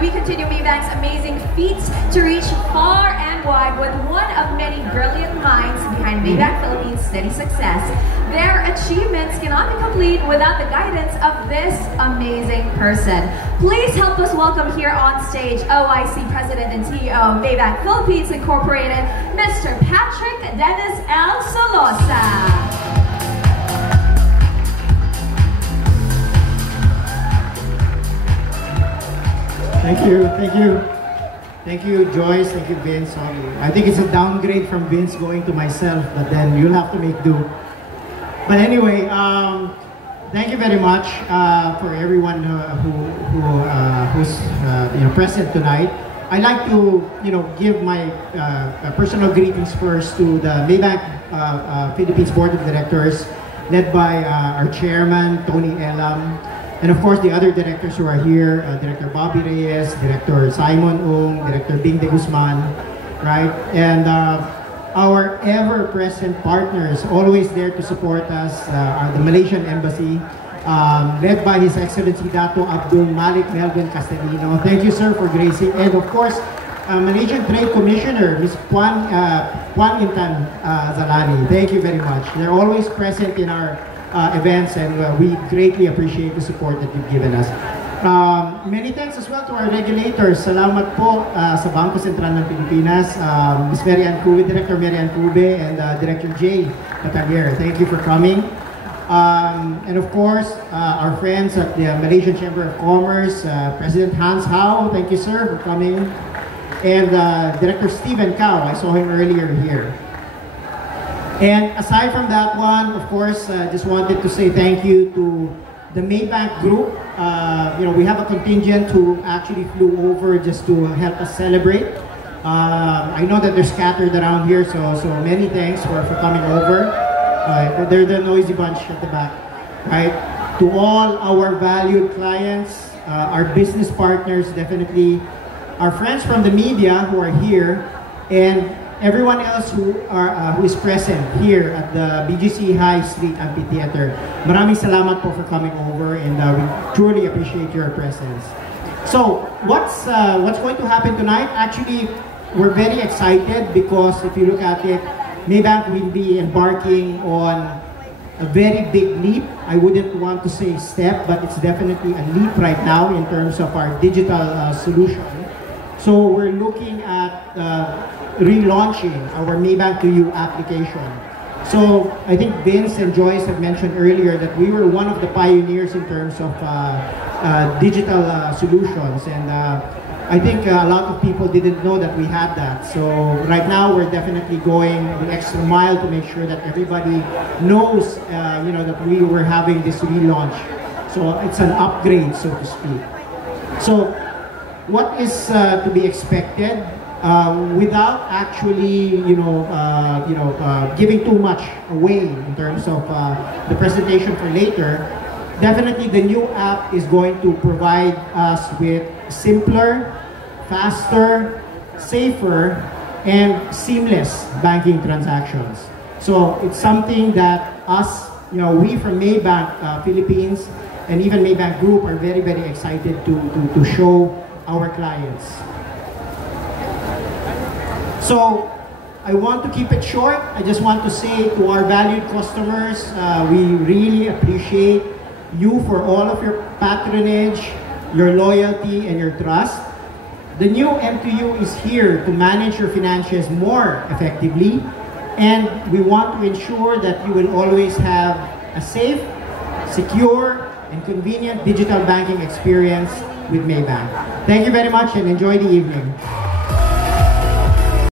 we continue Maybank's amazing feats to reach far and wide with one of many brilliant minds behind Maybank Philippines' steady success. Their achievements cannot be complete without the guidance of this amazing person. Please help us welcome here on stage OIC President and CEO of Maybank Philippines Incorporated, Mr. Patrick Dennis L. Solosa. Thank you, Joyce. Thank you, Vince. I think it's a downgrade from Vince going to myself, but then you'll have to make do. But anyway, thank you very much for everyone who's present tonight. I'd like to give my personal greetings first to the Maybank Philippines Board of Directors, led by our chairman Tony Elam. And of course, the other directors who are here, Director Bobby Reyes, Director Simon Ung, Director Bing de Guzman, right? And our ever-present partners, always there to support us, are the Malaysian Embassy, led by His Excellency Dato Abdul Malik Melvin Castellino. Thank you, sir, for gracing. And of course, Malaysian Trade Commissioner, Ms. Puan Intan Zalani. Thank you very much. They're always present in our events, and we greatly appreciate the support that you've given us. Many thanks as well to our regulators. Salamat po sa Bangko Sentral ng Pilipinas, Ms. Marian Cube, Director Marian Cube, and Director Jay Patalier. Thank you for coming. And of course, our friends at the Malaysian Chamber of Commerce, President Hans Hao, thank you, sir, for coming. And Director Stephen Cao, I saw him earlier here. And aside from that one, of course, just wanted to say thank you to the Maybank Group. We have a contingent who actually flew over just to help us celebrate. I know that they're scattered around here, so many thanks for coming over. They're the noisy bunch at the back, right? To all our valued clients, our business partners, definitely our friends from the media who are here, and everyone else who is present here at the BGC High Street Amphitheater. Maraming salamat po for coming over, and we truly appreciate your presence. So, what's going to happen tonight? Actually, we're very excited because if you look at it, Maybank will be embarking on a very big leap. I wouldn't want to say step, but it's definitely a leap right now in terms of our digital solution. So we're looking at relaunching our Maybank to You application. So I think Vince and Joyce have mentioned earlier that we were one of the pioneers in terms of digital solutions, and I think a lot of people didn't know that we had that. So right now we're definitely going the extra mile to make sure that everybody knows that we were having this relaunch. So it's an upgrade, so to speak. So what is to be expected? Without actually, giving too much away in terms of the presentation for later, definitely the new app is going to provide us with simpler, faster, safer, and seamless banking transactions. So it's something that us, we from Maybank Philippines and even Maybank Group are very, very excited to show our clients. So I want to keep it short. I just want to say to our valued customers, we really appreciate you for all of your patronage, your loyalty, and your trust. The new M2U is here to manage your finances more effectively, and we want to ensure that you will always have a safe, secure, and convenient digital banking experience with Maybank. Thank you very much and enjoy the evening.